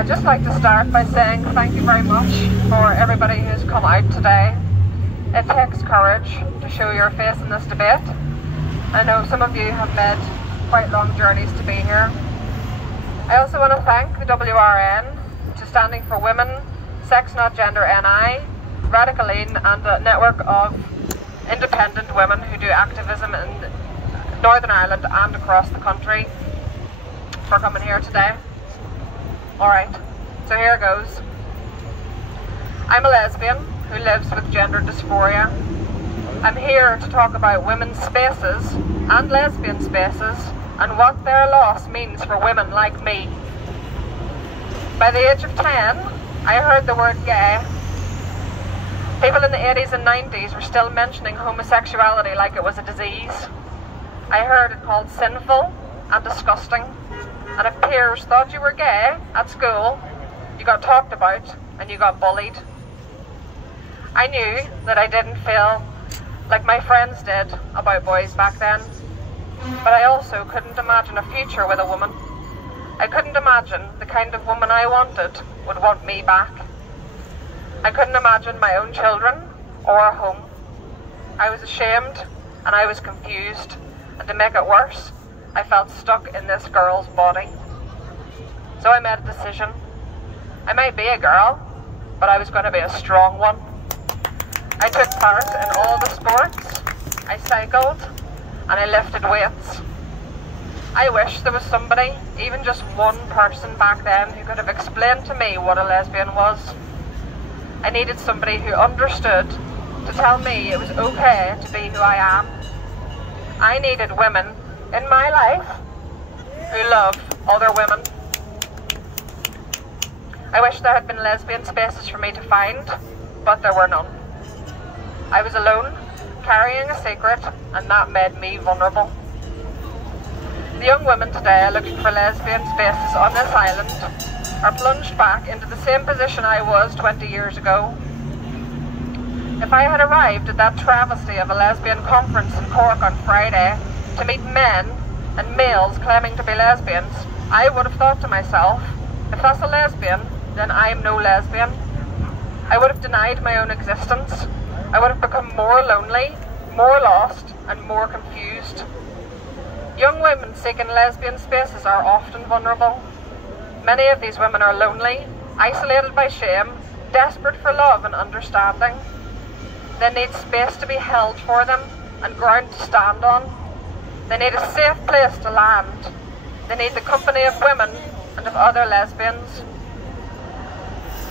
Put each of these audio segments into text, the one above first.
I'd just like to start by saying thank you very much for everybody who's come out today. It takes courage to show your face in this debate. I know some of you have made quite long journeys to be here. I also want to thank the WRN, which is standing for Women, Sex Not Gender NI, Radical Lean, and a network of independent women who do activism in Northern Ireland and across the country, for coming here today. Alright, so here goes. I'm a lesbian who lives with gender dysphoria. I'm here to talk about women's spaces and lesbian spaces and what their loss means for women like me. By the age of 10, I heard the word gay. People in the 80s and 90s were still mentioning homosexuality like it was a disease. I heard it called sinful and disgusting. And if peers thought you were gay at school, you got talked about and you got bullied. I knew that I didn't feel like my friends did about boys back then, but I also couldn't imagine a future with a woman. I couldn't imagine the kind of woman I wanted would want me back. I couldn't imagine my own children or a home. I was ashamed and I was confused, and to make it worse, I felt stuck in this girl's body. So I made a decision. I might be a girl, but I was going to be a strong one. I took part in all the sports, I cycled, and I lifted weights. I wish there was somebody, even just one person back then, who could have explained to me what a lesbian was. I needed somebody who understood to tell me it was okay to be who I am. I needed women in my life who love other women. I wish there had been lesbian spaces for me to find, but there were none. I was alone, carrying a secret, and that made me vulnerable. The young women today looking for lesbian spaces on this island are plunged back into the same position I was 20 years ago. If I had arrived at that travesty of a lesbian conference in Cork on Friday to meet men and males claiming to be lesbians, I would have thought to myself, if that's a lesbian, then I'm no lesbian. I would have denied my own existence. I would have become more lonely, more lost, and more confused. Young women seeking lesbian spaces are often vulnerable. Many of these women are lonely, isolated by shame, desperate for love and understanding. They need space to be held for them and ground to stand on. They need a safe place to land. They need the company of women and of other lesbians.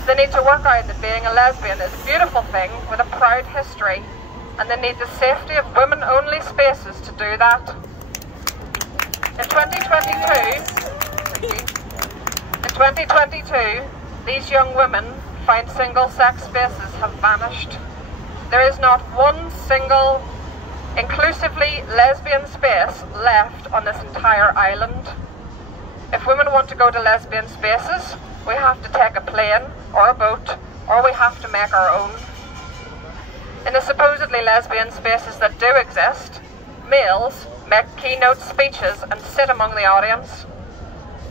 They need to work out that being a lesbian is a beautiful thing with a proud history, and they need the safety of women-only spaces to do that. In 2022, these young women find single-sex spaces have vanished. There is not one single inclusively lesbian space left on this entire island. If women want to go to lesbian spaces, we have to take a plane or a boat, or we have to make our own. In the supposedly lesbian spaces that do exist, males make keynote speeches and sit among the audience.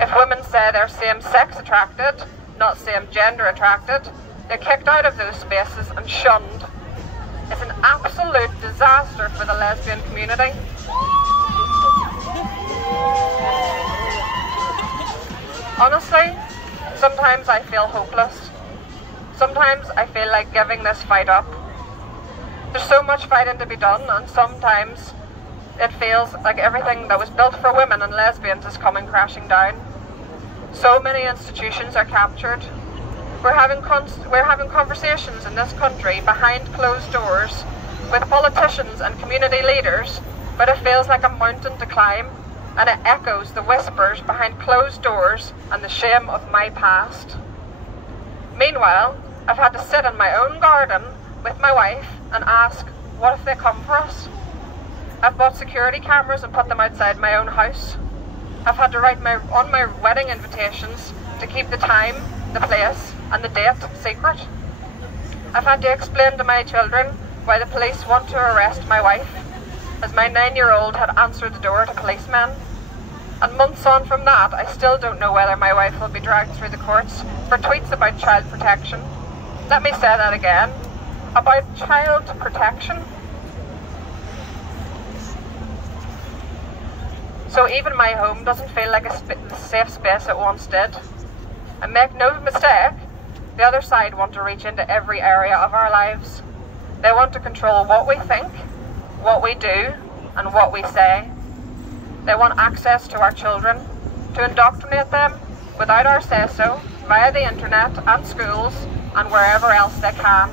If women say they're same-sex attracted, not same-gender attracted, they're kicked out of those spaces and shunned. It's an absolute disaster for the lesbian community. Honestly, sometimes I feel hopeless. Sometimes I feel like giving this fight up. There's so much fighting to be done, and sometimes it feels like everything that was built for women and lesbians is coming crashing down. So many institutions are captured. We're having conversations in this country behind closed doors with politicians and community leaders, but it feels like a mountain to climb, and it echoes the whispers behind closed doors and the shame of my past. Meanwhile, I've had to sit in my own garden with my wife and ask, what if they come for us? I've bought security cameras and put them outside my own house. I've had to write on my wedding invitations to keep the time, the place, and the date secret. I've had to explain to my children why the police want to arrest my wife, as my 9-year-old had answered the door to policemen. And months on from that, I still don't know whether my wife will be dragged through the courts for tweets about child protection. Let me say that again. About child protection. So even my home doesn't feel like a safe space it once did. And make no mistake, the other side want to reach into every area of our lives. They want to control what we think, what we do, and what we say. They want access to our children, to indoctrinate them without our say-so via the internet and schools and wherever else they can.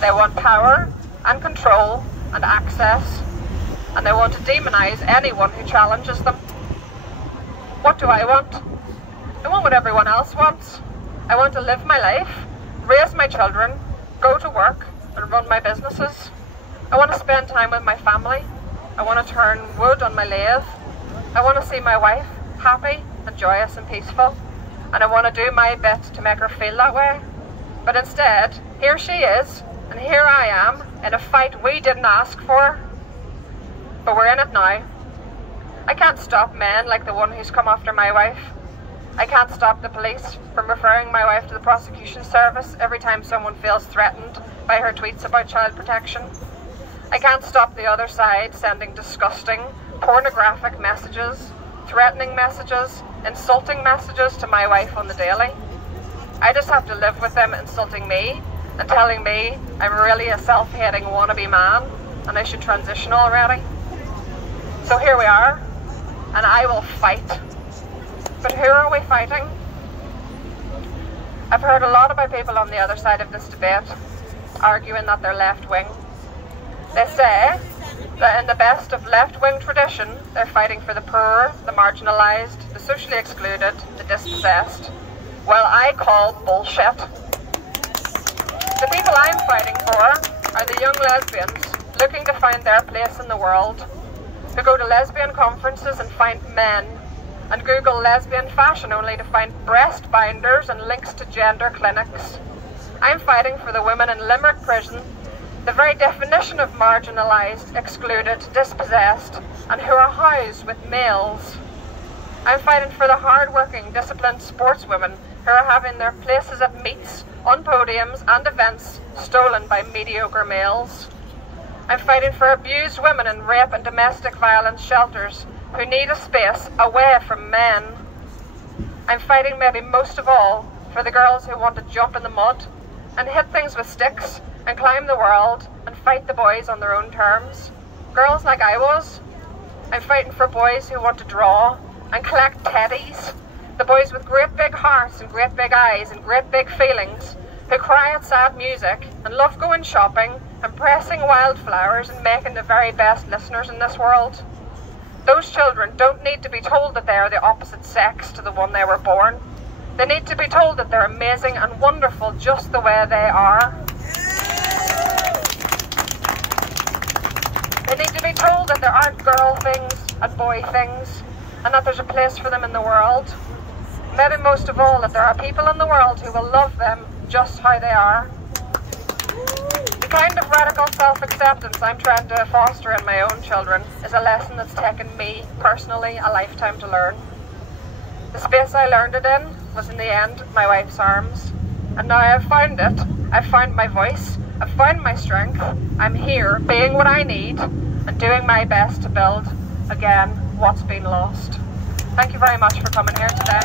They want power and control and access, and they want to demonise anyone who challenges them. What do I want? I want what everyone else wants. I want to live my life, raise my children, go to work and run my businesses. I want to spend time with my family. I want to turn wood on my lathe. I want to see my wife happy and joyous and peaceful. And I want to do my bit to make her feel that way. But instead, here she is, and here I am, in a fight we didn't ask for. But we're in it now. I can't stop men like the one who's come after my wife. I can't stop the police from referring my wife to the prosecution service every time someone feels threatened by her tweets about child protection. I can't stop the other side sending disgusting, pornographic messages, threatening messages, insulting messages to my wife on the daily. I just have to live with them insulting me and telling me I'm really a self-hating wannabe man and I should transition already. So here we are, and I will fight. But who are we fighting? I've heard a lot about people on the other side of this debate arguing that they're left-wing. They say that in the best of left-wing tradition, they're fighting for the poor, the marginalised, the socially excluded, the dispossessed. Well, I call bullshit. The people I'm fighting for are the young lesbians looking to find their place in the world, who go to lesbian conferences and find men, and Google lesbian fashion only to find breast binders and links to gender clinics. I'm fighting for the women in Limerick prison, the very definition of marginalised, excluded, dispossessed, and who are housed with males. I'm fighting for the hard-working, disciplined sportswomen who are having their places at meets, on podiums and events stolen by mediocre males. I'm fighting for abused women in rape and domestic violence shelters who need a space away from men. I'm fighting maybe most of all for the girls who want to jump in the mud and hit things with sticks and climb the world and fight the boys on their own terms. Girls like I was. I'm fighting for boys who want to draw and collect teddies. The boys with great big hearts and great big eyes and great big feelings who cry at sad music and love going shopping and pressing wildflowers and making the very best listeners in this world. Those children don't need to be told that they are the opposite sex to the one they were born. They need to be told that they're amazing and wonderful just the way they are. They need to be told that there aren't girl things and boy things, and that there's a place for them in the world. Maybe most of all, that there are people in the world who will love them just how they are. The kind of radical self-acceptance I'm trying to foster in my own children is a lesson that's taken me, personally, a lifetime to learn. The space I learned it in was, in the end, my wife's arms. And now I've found it. I've found my voice. I've found my strength. I'm here, being what I need, and doing my best to build, again, what's been lost. Thank you very much for coming here today.